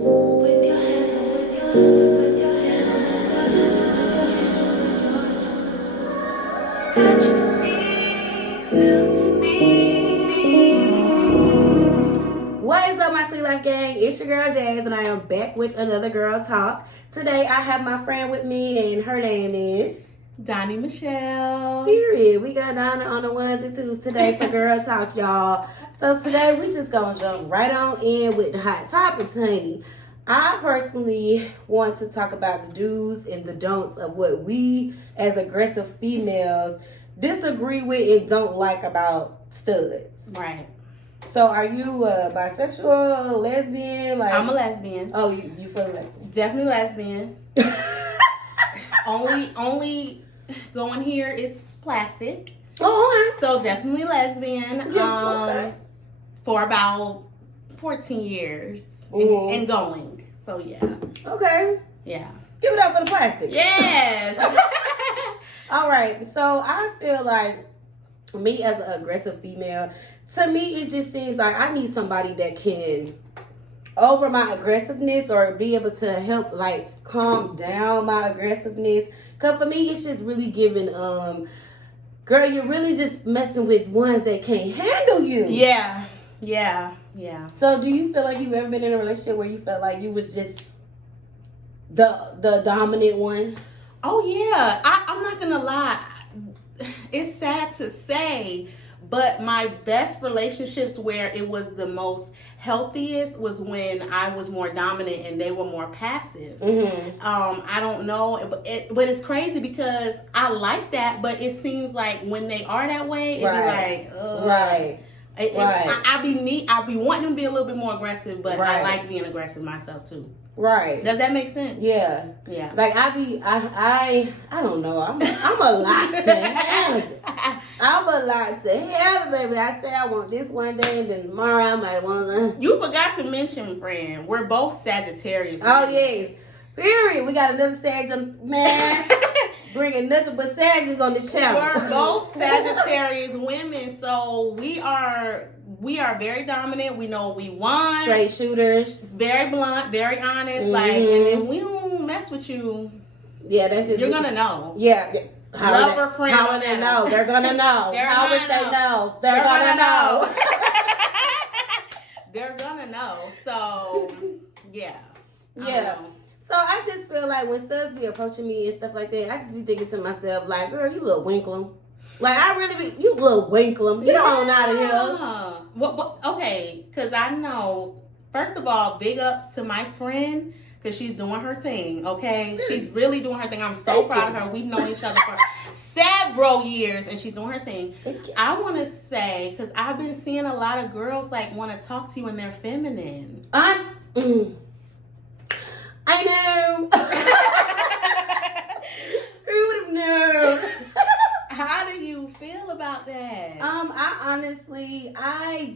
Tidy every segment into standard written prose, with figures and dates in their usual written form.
With your hands up, with your hands up, with your hands up, with your hands up, with your hands up, with your hands up. Touch me, feel me. What is up, my Sweet Life gang? It's your girl Jazz, and I am back with another Girl Talk. Today, I have my friend with me, and her name is Donnie Michelle. Period. We got Donna on the ones and twos today for Girl Talk, y'all. So today, we just gonna jump right on in with the hot topics, honey. I personally want to talk about the do's and the don'ts of what we, as aggressive females, disagree with and don't like about studs. Right. So are you bisexual, lesbian? Like I'm a lesbian. Oh, you feel lesbian? Definitely lesbian. only going here is plastic. Oh, okay. So definitely lesbian. Yeah, okay. For about 14 years Ooh. and going. So yeah. Okay. Yeah. Give it up for the plastic. Yes. All right. So I feel like me as an aggressive female, to me it just seems like I need somebody that can over my aggressiveness or be able to help like calm down my aggressiveness. Cause for me it's just really giving girl, you're really just messing with ones that can't handle you. Yeah. So do you feel like you've ever been in a relationship where you felt like you was just the dominant one? Oh yeah. I'm not gonna lie. It's sad to say, but my best relationships where it was the most healthiest was when I was more dominant and they were more passive. Mm-hmm. I don't know, but it's crazy because I like that, but it seems like when they are that way, it'd be like, ugh. Right. I be wanting them to be a little bit more aggressive, but Right. I like being aggressive myself too. Right. Does that make sense? Yeah. Yeah. Like I don't know. I'm a lot to handle. I'm a lot to handle, baby. I say I want this one day, and then tomorrow I might want to. You forgot to mention, friend, we're both Sagittarius. Oh yes. Period. We got another Sag, man. Bringing nothing but Sagittarius on this channel. We're both Sagittarius women, so we are very dominant. We know what we want. Straight shooters. Very blunt, very honest. Mm-hmm. Like, and then we don't mess with you. Yeah, that's just you're gonna know. Yeah. Lover, friend. How would they know? They're gonna know. How would they know? They're gonna know. They're gonna know. So, yeah. Yeah. So I just feel like when studs be approaching me and stuff like that, I just be thinking to myself, like, girl, you little winklum. Like, I really be, you little winklum. Get on out of here. What, okay, because I know, first of all, big ups to my friend, because she's doing her thing, okay? She's really doing her thing. I'm so proud of her. We've known each other for several years, and she's doing her thing. I want to say, because I've been seeing a lot of girls, like, want to talk to you and they're feminine. I know. Who would have known? How do you feel about that? I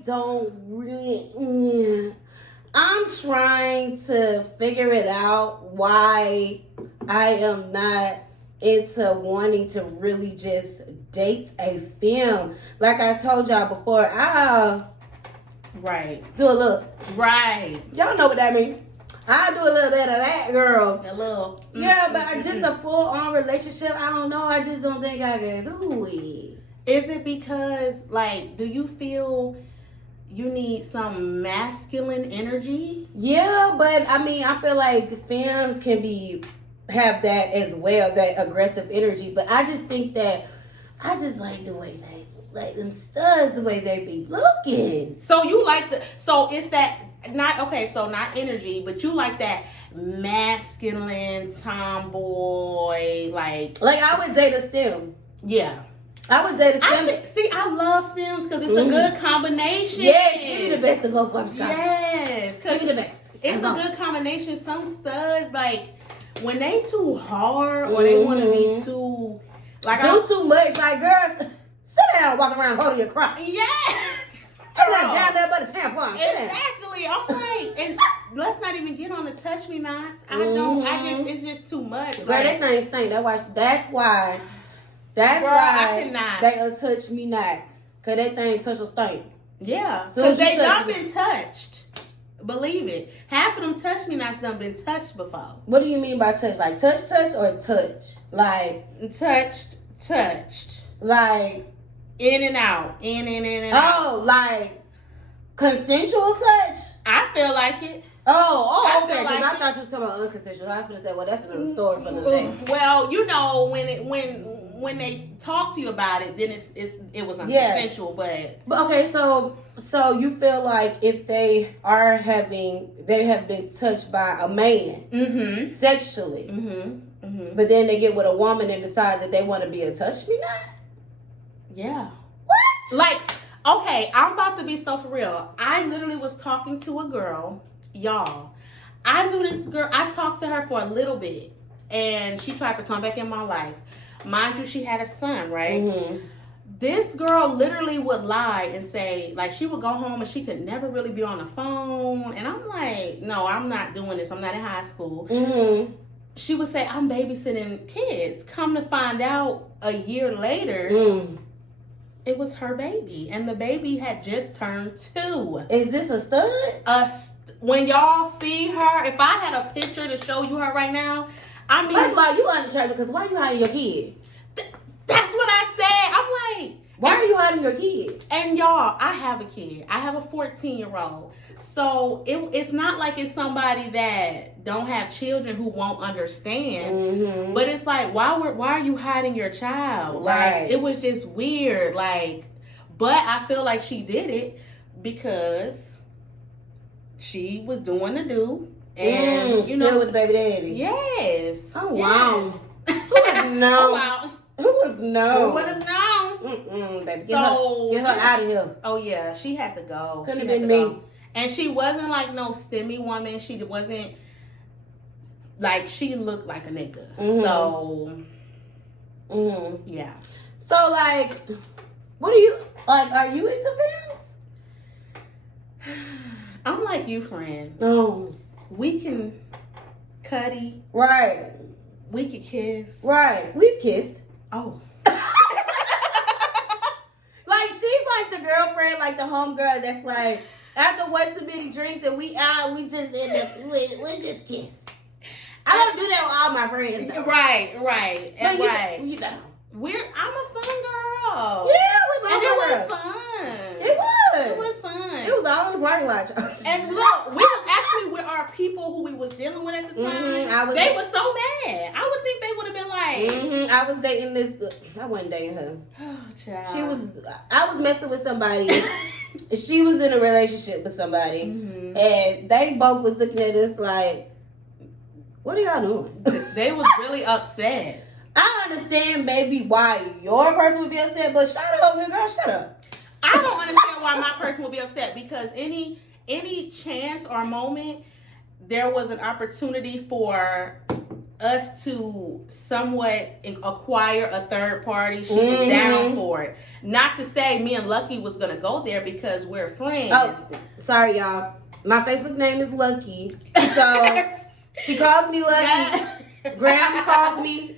don't really. I'm trying to figure it out why I am not into wanting to really just date a femme. Like I told y'all before, Right. do a little. Right. Y'all know what that means. I do a little bit of that, girl. A little. Yeah, but just a full-on relationship, I don't know. I just don't think I can do it. Is it because, like, do you feel you need some masculine energy? Yeah, but I mean, I feel like femmes can have that as well, that aggressive energy. But I just think that I just like the way they, like them studs, the way they be looking. So you like so it's that, not energy, but you like that masculine tomboy, like I would date a stem. Yeah. I would date a stem. I love stems because it's a good combination. Yeah, give me the best of both worlds. Yes. Give me the best. It's a good combination. Some studs, like, when they too hard or they want to be too, like, do too much. Like, girls, sit down, walk around holding your crotch. Yeah. I'm not down there but a tampon. Exactly. I'm like, and let's not even get on the touch me nots. It's just too much. Girl, like, that thing stink. That's why I cannot. They'll touch me not. Cause that thing touch a stink. Yeah. So Because they done been touched. Believe it. Half of them touch me not done been touched before. What do you mean by touch? Like touch or touch? Like touched. Like in and out. In and out. Oh, like consensual touch? I feel like it. Oh, okay. Because like I thought you was talking about unconsensual. I was gonna say, well, that's another story for another day. Well, you know, when they talk to you about it, then it was unconsensual. But okay, so you feel like if they have been touched by a man sexually, but then they get with a woman and decide that they want to be a touch me not? Yeah. What? Like, okay, I'm about to be so for real. I literally was talking to a girl, y'all. I knew this girl. I talked to her for a little bit, and she tried to come back in my life. Mind you, she had a son, right? This girl literally would lie and say, like, she would go home and she could never really be on the phone. And I'm like, no, I'm not doing this. I'm not in high school. She would say, I'm babysitting kids. Come to find out a year later, it was her baby. And the baby had just turned 2. Is this a stud? When y'all see her, if I had a picture to show you her right now, I mean, first of all, you understand because why are you hiding your kid? That's what I said. I'm like, why are you hiding your kid? And y'all, I have a kid. I have a 14-year-old. So it's not like it's somebody that don't have children who won't understand. But it's like, why are you hiding your child? Right. Like, it was just weird. Like, but I feel like she did it because she was doing the do. And you know, with the baby daddy. Yes. Oh yes. wow. Who would have known? Oh wow. Who would have known? Who would have known? Baby. Get her out of here. Oh yeah, she had to go. Couldn't have been me. And she wasn't like no STEMmy woman. She wasn't like, she looked like a nigga. So yeah. So like, what do you like? Are you into films? I'm like you, friend. No. We can cuddy. Right. We can kiss. Right. We've kissed. Oh. Like, she's like the girlfriend, like the homegirl that's like, after one too many drinks and we out, we just end up, we just kiss. I don't do that with all my friends, though. Right. And right. You know. I'm a fun girl. Yeah, we both and it was were. fun. It was. It was fun. It was all in the parking lot. And look, we was actually with our people who we was dealing with at the time. They were so mad. I would think they would have been like, I was dating this. I wasn't dating her. Oh, child. I was messing with somebody. She was in a relationship with somebody, and they both was looking at us like, "What are y'all doing?" They was really upset. I understand maybe why your person would be upset, but shut up, girl, shut up. I don't understand why my person would be upset, because any chance or moment there was an opportunity for us to somewhat acquire a third party, she was down for it. Not to say me and Lucky was going to go there because we're friends. Oh, sorry, y'all. My Facebook name is Lucky. So she calls me Lucky. Grams calls me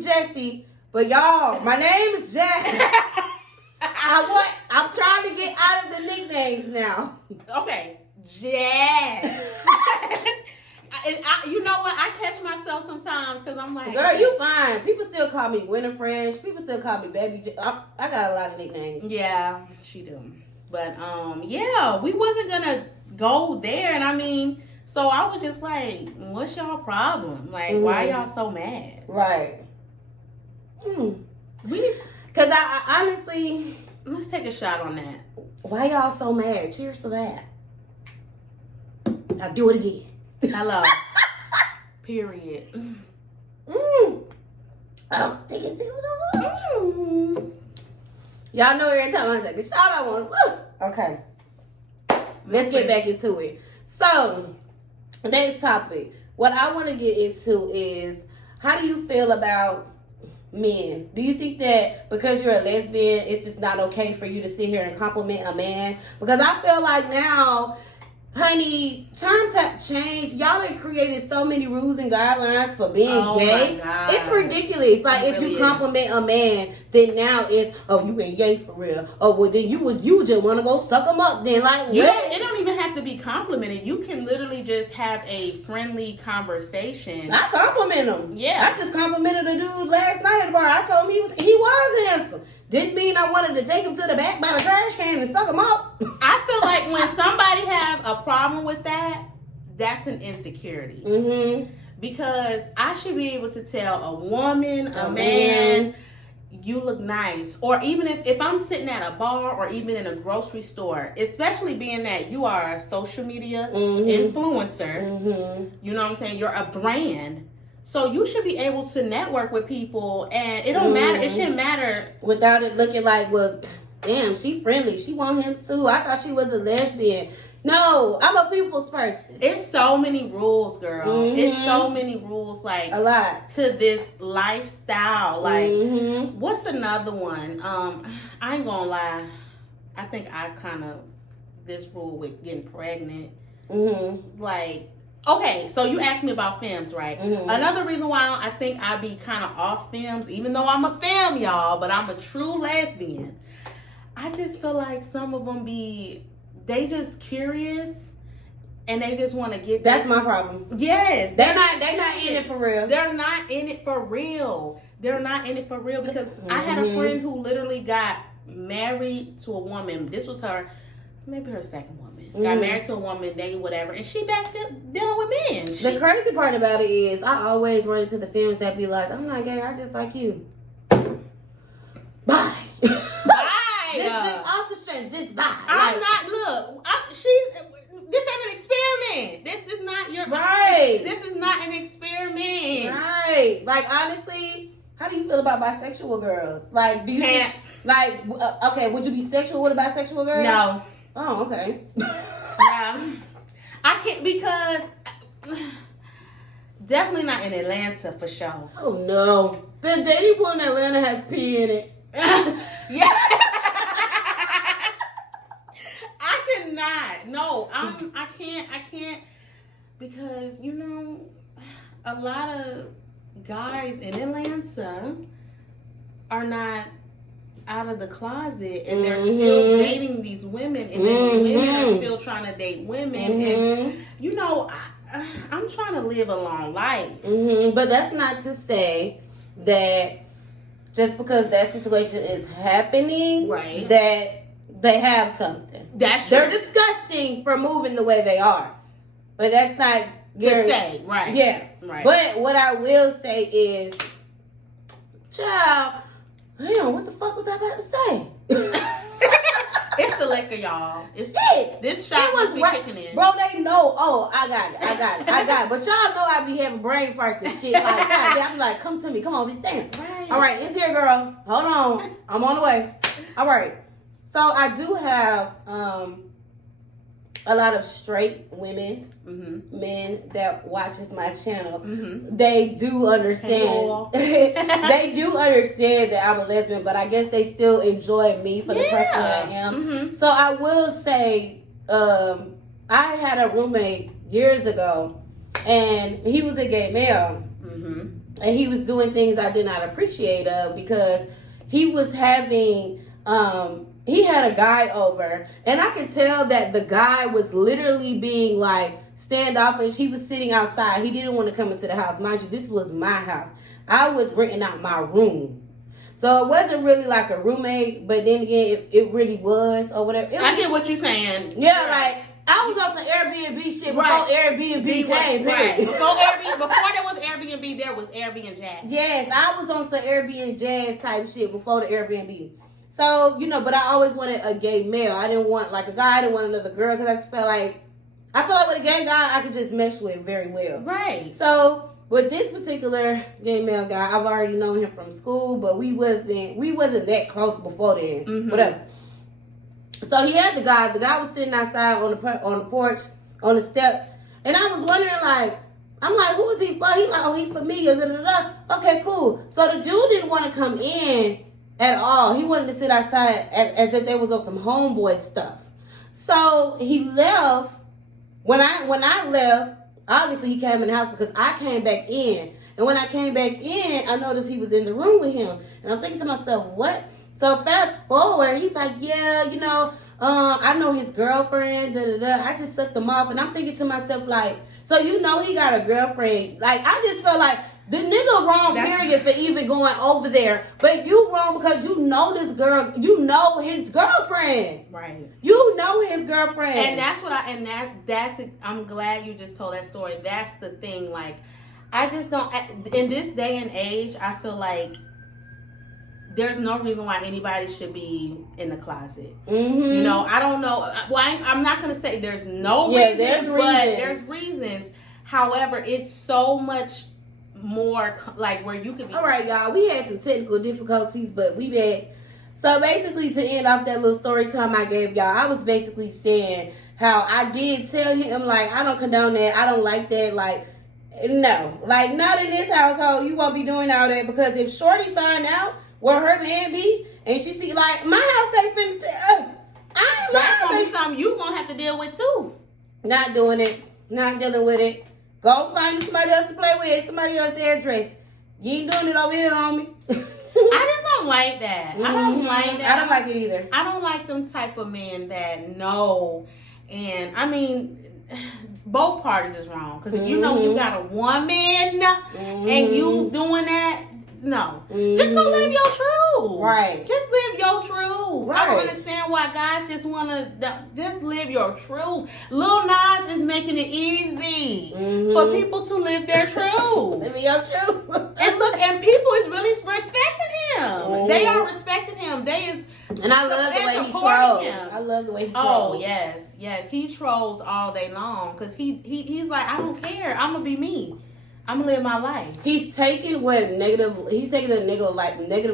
Jessie. But y'all, my name is Jess. I'm trying to get out of the nicknames now. Okay, Jess. You know what? I catch myself sometimes because I'm like, girl, you fine. People still call me Winterfresh. People still call me Baby. I got a lot of nicknames. Yeah, she do. But yeah, we wasn't gonna go there, and I mean, so I was just like, what's y'all problem? Like, why y'all so mad? Right. Because I honestly, let's take a shot on that. Why y'all so mad? Cheers to that. I'll do it again. Hello. Period. Y'all know every time I take a shot, I want to. Okay. Let's get back into it. So, next topic. What I want to get into is, how do you feel about men? Do you think that because you're a lesbian, it's just not okay for you to sit here and compliment a man? Because I feel like now, honey, times have changed. Y'all have created so many rules and guidelines for being gay. My God. It's ridiculous. Like, It if really you compliment a man, then now it's, oh, you ain't gay for real. Oh, well, then you just want to go suck him up. Then, like, It don't even have to be complimented. You can literally just have a friendly conversation. I compliment him. Yeah. I just complimented a dude last night at the bar. I told him he was handsome. Didn't mean I wanted to take him to the back by the trash can and suck him up. I feel like when somebody have a problem with that, that's an insecurity. Mm-hmm. Because I should be able to tell a woman, a man, you look nice. Or even if I'm sitting at a bar or even in a grocery store, especially being that you are a social media influencer, you know what I'm saying? You're a brand. So you should be able to network with people, and it don't matter. It shouldn't matter without it looking like, well, damn, she friendly. She want him too. I thought she was a lesbian. No, I'm a people's person. It's so many rules, girl. It's so many rules, like a lot to this lifestyle. Like, what's another one? I ain't gonna lie. I think I kind of this rule with getting pregnant. Like. Okay, so you asked me about femmes, right? Another reason why I think I be kind of off femmes, even though I'm a femme, y'all, but I'm a true lesbian. I just feel like some of them they just curious and they just want to get. That's my problem. Yes, they're not in it for real. They're not in it for real. They're not in it for real because I had a friend who literally got married to a woman. This was maybe her second woman. Got married to a woman, dated whatever, and she back dealing with men. The crazy part about it is I always run into the femmes that be like, I'm not gay, I just like you. Bye. Bye. just off the strength, just bye. I'm not, look, this ain't an experiment. This is not your, right. This is not an experiment. Right. Like, honestly, how do you feel about bisexual girls? Like, do you think, like, okay, would you be sexual with a bisexual girl? No. Oh, okay. Yeah. I can't, because definitely not in Atlanta for sure. Oh no. The dating pool in Atlanta has pee in it. Yeah. I cannot. No, I can't because a lot of guys in Atlanta are not out of the closet and they're still dating these women, and then women are still trying to date women, and I'm trying to live a long life. But that's not to say that just because that situation is happening, right, that they have something. That's true. They're disgusting for moving the way they are, but that's not to say, right? Yeah, right. But what I will say is, child. Damn, what the fuck was I about to say? It's the liquor, y'all. It's shit. This shot was kicking in. Bro, they know. Oh, I got it. But y'all know I be having brain farts and shit. Like, God, I be like, come to me. Come on, bitch. Damn. Right. All right, it's here, girl. Hold on. I'm on the way. All right. So I do have a lot of straight women, men that watches my channel. They do understand. They do understand that I'm a lesbian, but I guess they still enjoy me for the person that I am. So I will say, I had a roommate years ago, and he was a gay male, and he was doing things I did not appreciate because he was having. He had a guy over, and I could tell that the guy was literally being like standoffish. He was sitting outside. He didn't want to come into the house. Mind you, this was my house. I was renting out my room. So it wasn't really like a roommate, but then again, it really was or whatever. I get what you're saying. Yeah, like I was on some Airbnb shit before Airbnb came. Right. Before there was Airbnb, there was Airbnb. Yes, I was on some Airbnb type shit before the Airbnb. So, but I always wanted a gay male. I didn't want like a guy. I didn't want another girl because I just felt like with a gay guy, I could just mesh with very well. Right. So, with this particular gay male guy, I've already known him from school, but we wasn't that close before then. Whatever. So, he had the guy. The guy was sitting outside on the porch, on the steps, and I was wondering I'm like, who is he for? He like, oh, he for me. Okay, cool. So, the dude didn't want to come in at all. He wanted to sit outside as if there was on some homeboy stuff. So he left, When I left, obviously he came in the house because I came back in. And when I came back in, I noticed he was in the room with him. And I'm thinking to myself, what? So fast forward, he's like, yeah, I know his girlfriend, I just sucked him off. And I'm thinking to myself, like, so he got a girlfriend. Like, I just felt like the nigga wrong, period, for even going over there. But you wrong because you know this girl, you know his girlfriend. Right. You know his girlfriend. And that's what that's it. I'm glad you just told that story. That's the thing. Like, I just don't, in this day and age, I feel like there's no reason why anybody should be in the closet. Mm-hmm. I don't know. Well, I'm not going to say there's no reasons, but there's reasons. However, it's so much more like where you can be. All right, y'all. We had some technical difficulties, but we back. So basically, to end off that little story time I gave y'all, I was basically saying how I did tell him, like, I don't condone that. I don't like that. Like, no. Like, not in this household. You won't be doing all that because if Shorty find out where her man be, and she see, like, my house ain't finna I ain't that's gonna be something you gonna have to deal with too. Not doing it. Not dealing with it. Go find you somebody else to play with. Somebody else's address. You ain't doing it over here, homie. I just don't like that. I don't like that. I don't like it either. I don't like them type of men that know. And, I mean, both parties is wrong. Because if you know you got a woman and you doing that, no. Just go live your truth. Right. Just live your truth. Right. I don't understand why guys just want to just live your truth. Lil Nas is making it easy for people to live their truth. Live your truth. And look, and people is really respecting him. They are respecting him. And I love the way he trolls. I love the way he trolls. Oh, yes. He trolls all day long because he's like, I don't care. I'm going to be me. I'm gonna live my life. He's taking the negative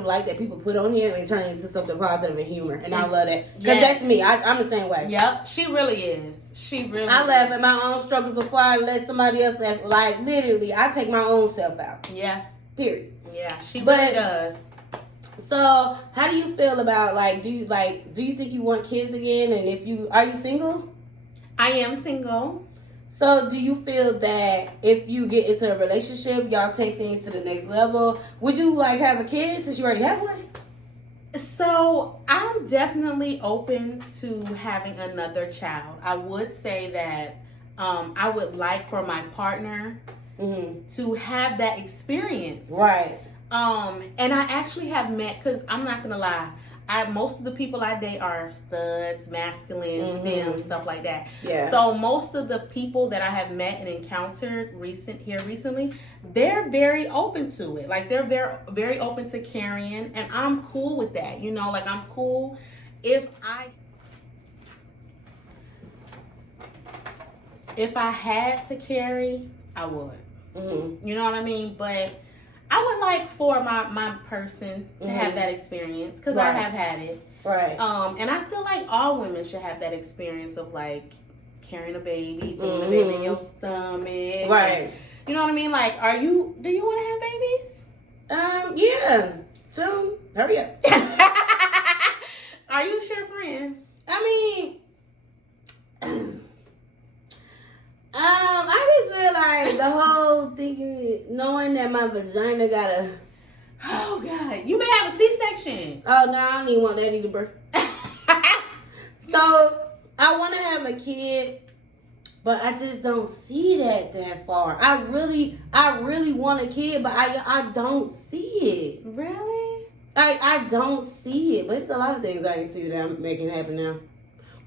light that people put on here and turning it into something positive and humor. And I love that. Because that's me. I'm the same way. Yep. She really is. I laugh at my own struggles before I let somebody else laugh. Like, literally, I take my own self out. Yeah. Period. Yeah, she really does. So, how do you feel about, like, do you think you want kids again? And are you single? I am single. So, do you feel that if you get into a relationship, y'all take things to the next level? Would you, like, have a kid since you already have one? So, I'm definitely open to having another child. I would say that I would like for my partner to have that experience. Right. And I actually have met, because I'm not going to lie, most of the people I date are studs, masculine, STEM, stuff like that. Yeah. So most of the people that I have met and encountered recently, they're very open to it. Like, they're very, very open to carrying, and I'm cool with that. Like, I'm cool if I had to carry, I would. You know what I mean? But I would like for my person to have that experience because I have had it. Right. And I feel like all women should have that experience of, like, carrying a baby, putting a baby in your stomach. Right. You know what I mean? Like, do you want to have babies? Yeah. So, hurry up. Are you sure, friend? I mean, I just feel like the whole thing, knowing that my vagina got a... Oh, God. You may have a C-section. Oh, no, I don't even want that either, bro. So, I want to have a kid, but I just don't see that far. I really want a kid, but I don't see it. Really? I don't see it. But it's a lot of things I ain't see that I'm making happen now.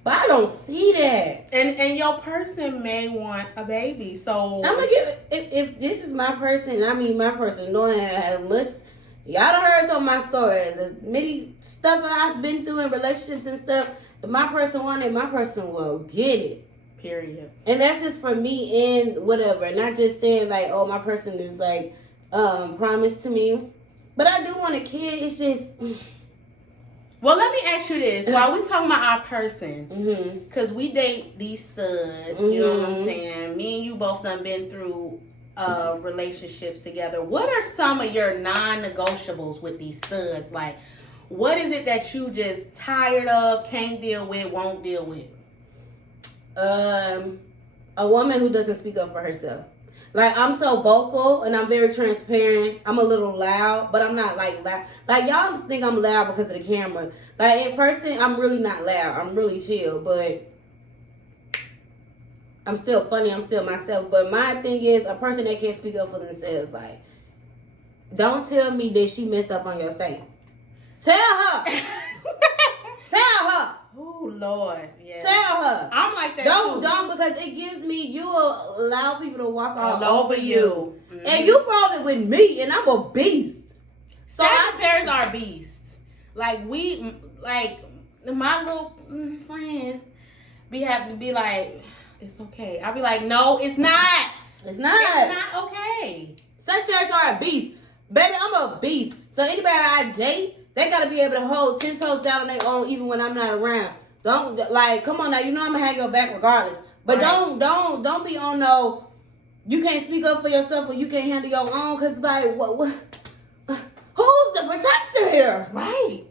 But I don't see that. And your person may want a baby, so I'm gonna give if this is my person, I mean my person, knowing how much y'all done heard some of my stories, as many stuff I've been through in relationships and stuff. If my person want it, my person will get it. Period. And that's just for me and whatever. Not just saying like, oh, my person is like promised to me. But I do want a kid. It's just. Well, let me ask you this. While we talking about our person, because we date these studs, you know what I'm saying? Me and you both done been through relationships together. What are some of your non-negotiables with these studs? Like, what is it that you just tired of, can't deal with, won't deal with? A woman who doesn't speak up for herself. Like, I'm so vocal and I'm very transparent. I'm a little loud, but I'm not like loud. Like, y'all just think I'm loud because of the camera. Like, in person, I'm really not loud. I'm really chill, but I'm still funny. I'm still myself. But my thing is, a person that can't speak up for themselves, like, don't tell me that she messed up on your state. Tell her. Tell her. Oh, Lord. Yeah. Tell her. I'm like that Don't, too. because it gives me, you allow people to walk all All over you. Mm-hmm. And you falling with me, and I'm a beast. So Sagittarius are beasts. Like, my little friend be having to be like, it's okay. I'll be like, no, it's not. It's not. It's not okay. Sagittarius are a beast. Baby, I'm a beast. So anybody I date, they gotta be able to hold 10 toes down on their own even when I'm not around. Don't, like, come on now, you know I'm gonna have your back regardless. But Right. don't be on no, you can't speak up for yourself or you can't handle your own, cause like what who's the protector here? Right.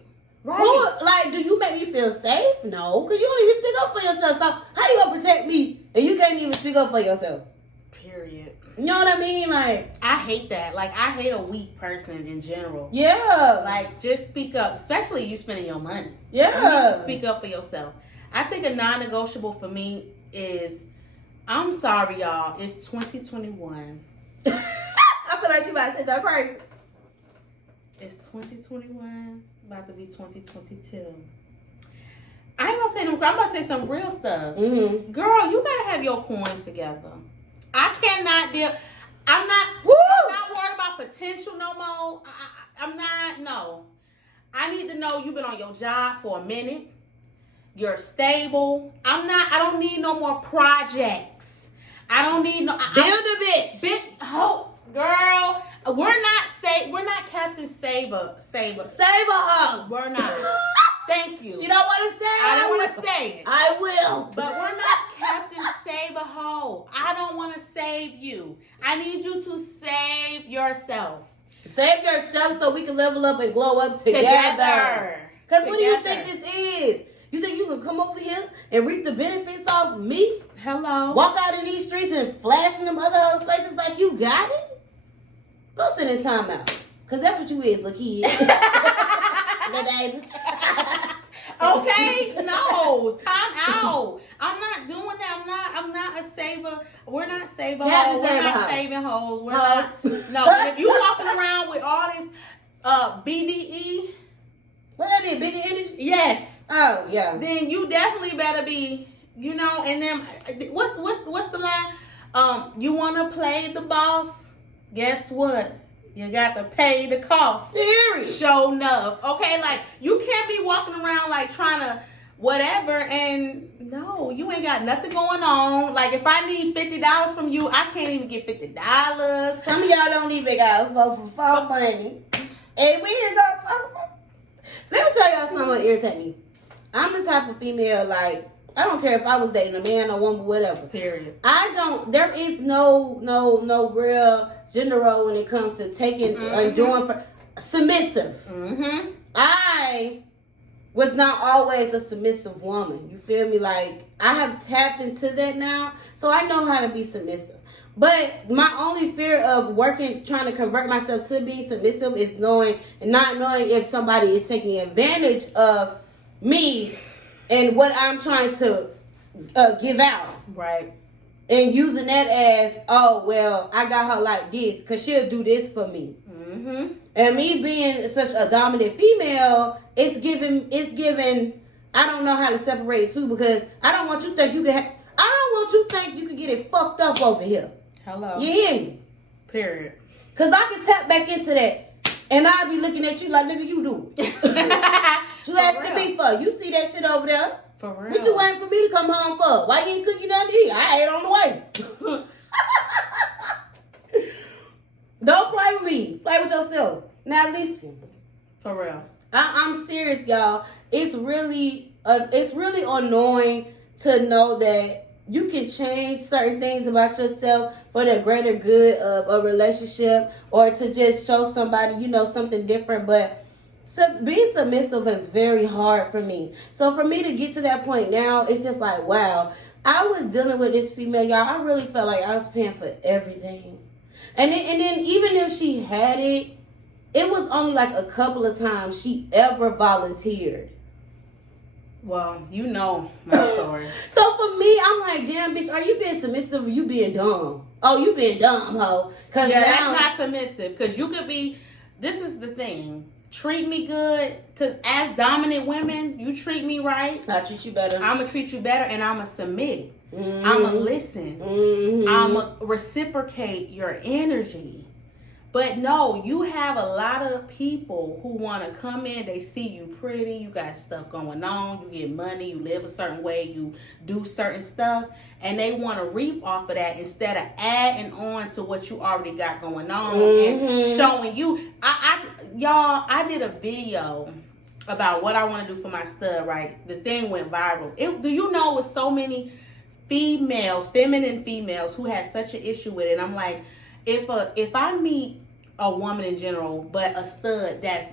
Who, like, do you make me feel safe? No, cause you don't even speak up for yourself. So how you gonna protect me and you can't even speak up for yourself? Period. You know what I mean? Like, I hate that. Like, I hate a weak person in general. yeah, Like, just speak up, especially you spending your money. yeah. You speak up for yourself. I think a non-negotiable for me is, I'm sorry, y'all, it's 2021. I feel like you about to say something crazy. It's 2021, about to be 2022. I ain't gonna say no, I'm about to say some real stuff. Mm-hmm. Girl, you gotta have your coins together. I cannot deal. I'm not worried about potential no more. I'm not, no. I need to know you've been on your job for a minute. You're stable. I don't need no more projects. I don't need no. Build a bitch. Girl, we're not Captain Saver. Save her. We're not. Thank you. She don't want to say it. I don't want to say it. I will. But we're not Captain Save a Hoe. I don't want to save you. I need you to save yourself. Save yourself so we can level up and glow up together. Because what do you think this is? You think you can come over here and reap the benefits off me? Hello. Walk out in these streets and flash in them other hoes' faces like you got it? Go sit in timeout. Because that's what you is, little kid. Little baby. Okay, no, time out. I'm not doing that. I'm not a saver. We're not saving hoes. We're not saving hoes. We're not. No, if you walking around with all this BDE, What that is, bigger energy? yes. Oh yeah. Then you definitely better be, and then what's the line? You want to play the boss? Guess what? You got to pay the cost. Serious. Show enough. Okay, like, you can't be walking around like trying to whatever, and no, you ain't got nothing going on. Like, if I need $50 from you, I can't even get $50. Some of y'all don't even got for money. And we here gonna talk about. Let me tell y'all something that irritate me. I'm the type of female, like, I don't care if I was dating a man or woman, whatever. Period. There is no real gender role when it comes to taking and doing for submissive. Mm-hmm. I was not always a submissive woman. You feel me? Like, I have tapped into that now, so I know how to be submissive. But my only fear of trying to convert myself to being submissive is not knowing if somebody is taking advantage of me and what I'm trying to give out. Right. And using that as, oh, well, I got her like this because she'll do this for me. Mm-hmm. And me being such a dominant female, it's given, I don't know how to separate it too, because I don't want you to think you can get it fucked up over here. Hello. You hear me? Period. Because I can tap back into that, and I'll be looking at you like, nigga, you do it. You asking me for? You see that shit over there? For real. What you waiting for me to come home for? Why you ain't cooking nothing to eat? I ate on the way. Don't play with me. Play with yourself. Now listen. For real. I'm serious, y'all. It's really annoying to know that you can change certain things about yourself for the greater good of a relationship, or to just show somebody, something different. But being submissive is very hard for me. So for me to get to that point now, it's just like, wow. I was dealing with this female, y'all. I really felt like I was paying for everything. And then even if she had it, it was only like a couple of times she ever volunteered. Well, you know my story. So for me, I'm like, damn, bitch, are you being submissive or you being dumb? Oh, you being dumb, ho. Cause Yeah, now, that's not submissive. Because you could be, this is the thing. Treat me good. Because as dominant women, you treat me right. I treat you better. I'm going to treat you better and I'm going to submit. Mm-hmm. I'm going to listen. Mm-hmm. I'm going to reciprocate your energy. But no, you have a lot of people who want to come in. They see you pretty. You got stuff going on. You get money. You live a certain way. You do certain stuff. And they want to reap off of that instead of adding on to what you already got going on and showing you. Y'all, I did a video about what I want to do for my stud, right? The thing went viral. Do you know with so many females, feminine females, who had such an issue with it? I'm like, if I meet a woman in general, but a stud that's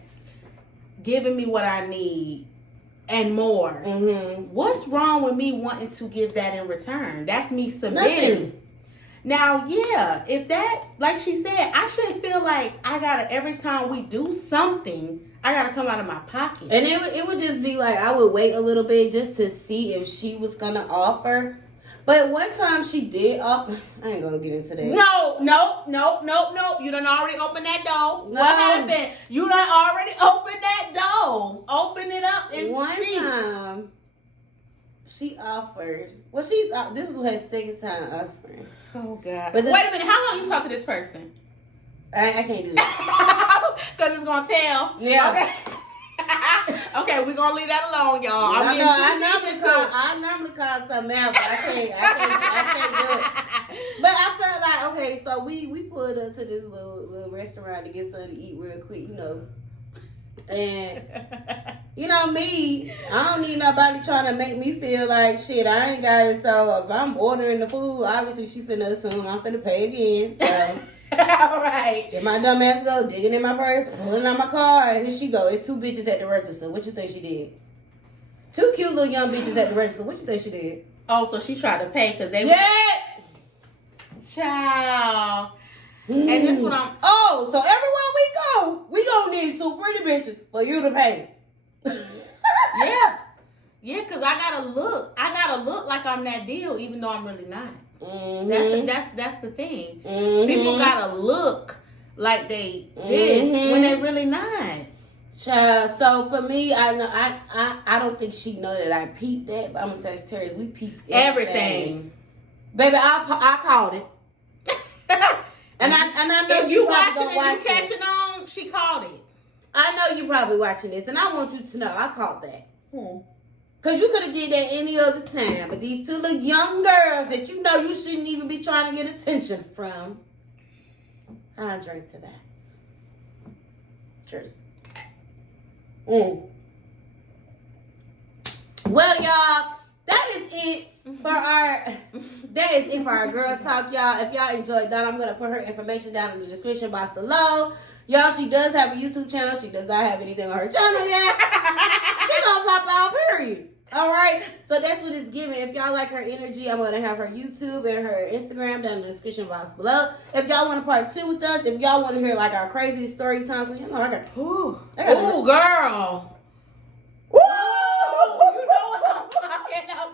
giving me what I need and more, what's wrong with me wanting to give that in return? That's me submitting. Nothing. Now, yeah, if that, like she said, I shouldn't feel like I gotta, every time we do something, I gotta come out of my pocket. And it would just be like, I would wait a little bit just to see if she was gonna offer. But one time she did offer. I ain't gonna get into that. No. You done already opened that door. No. What happened? You done already opened that door. Open it up and One speak. time she offered. Well, this is her second time offering. Oh God. But Wait a minute. How long you talk to this person? I can't do that. Because it's gonna tell. Yeah. Okay. Okay, we're gonna leave that alone, y'all. I normally call something out, but I can't do it. But I felt like, okay, so we pulled up to this little restaurant to get something to eat real quick, And you know me, I don't need nobody trying to make me feel like shit. I ain't got it, so if I'm ordering the food, obviously she finna assume I'm finna pay again. So all right. if my dumb ass go digging in my purse, pulling out my car, here she go. It's two bitches at the register. What you think she did? Two cute little young bitches at the register. What you think she did? Oh, so she tried to pay because they child. And this what I'm. Oh, so everywhere we gonna need two pretty bitches for you to pay. Yeah, because I gotta look like I'm that deal, even though I'm really not. Mm-hmm. That's the thing. Mm-hmm. People gotta look like they this when they really not. Child, so for me, I don't think she know that I peeped that, but I'm a Sagittarius. We peeped everything. Baby, I called it. And I know if you probably watching gonna it, you catching on, she called it. I know you probably watching this, and I want you to know I caught that. Hmm. Because you could have did that any other time. But these two little young girls that you know you shouldn't even be trying to get attention from, I'll drink to that. Cheers. Well, y'all, that is it for our girl talk, y'all. If y'all enjoyed Donna, I'm going to put her information down in the description box below. Y'all, she does have a YouTube channel. She does not have anything on her channel yet. She gonna pop out, period. All right, so that's what it's giving. If y'all like her energy, I'm gonna have her YouTube and her Instagram down in the description box below. If y'all want to part 2 with us, if y'all want to hear like our crazy story times, well, you know I got girl. Woo! You know what I'm talking about.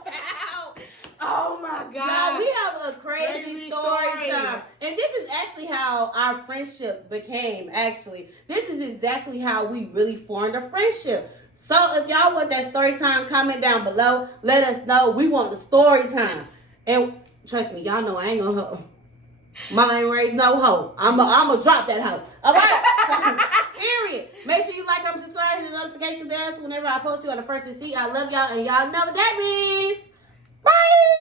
Oh my God. Y'all, we have a crazy story time. And this is actually how our friendship became, actually. This is exactly how we really formed a friendship. So if y'all want that story time, comment down below. Let us know. We want the story time. And trust me, y'all know I ain't gonna hoe. Mama ain't raised no hoe. I'm gonna drop that hoe. All right? Period. Make sure you like, comment, subscribe, hit the notification bell so whenever I post you on the first to see. I love y'all and y'all know what that means.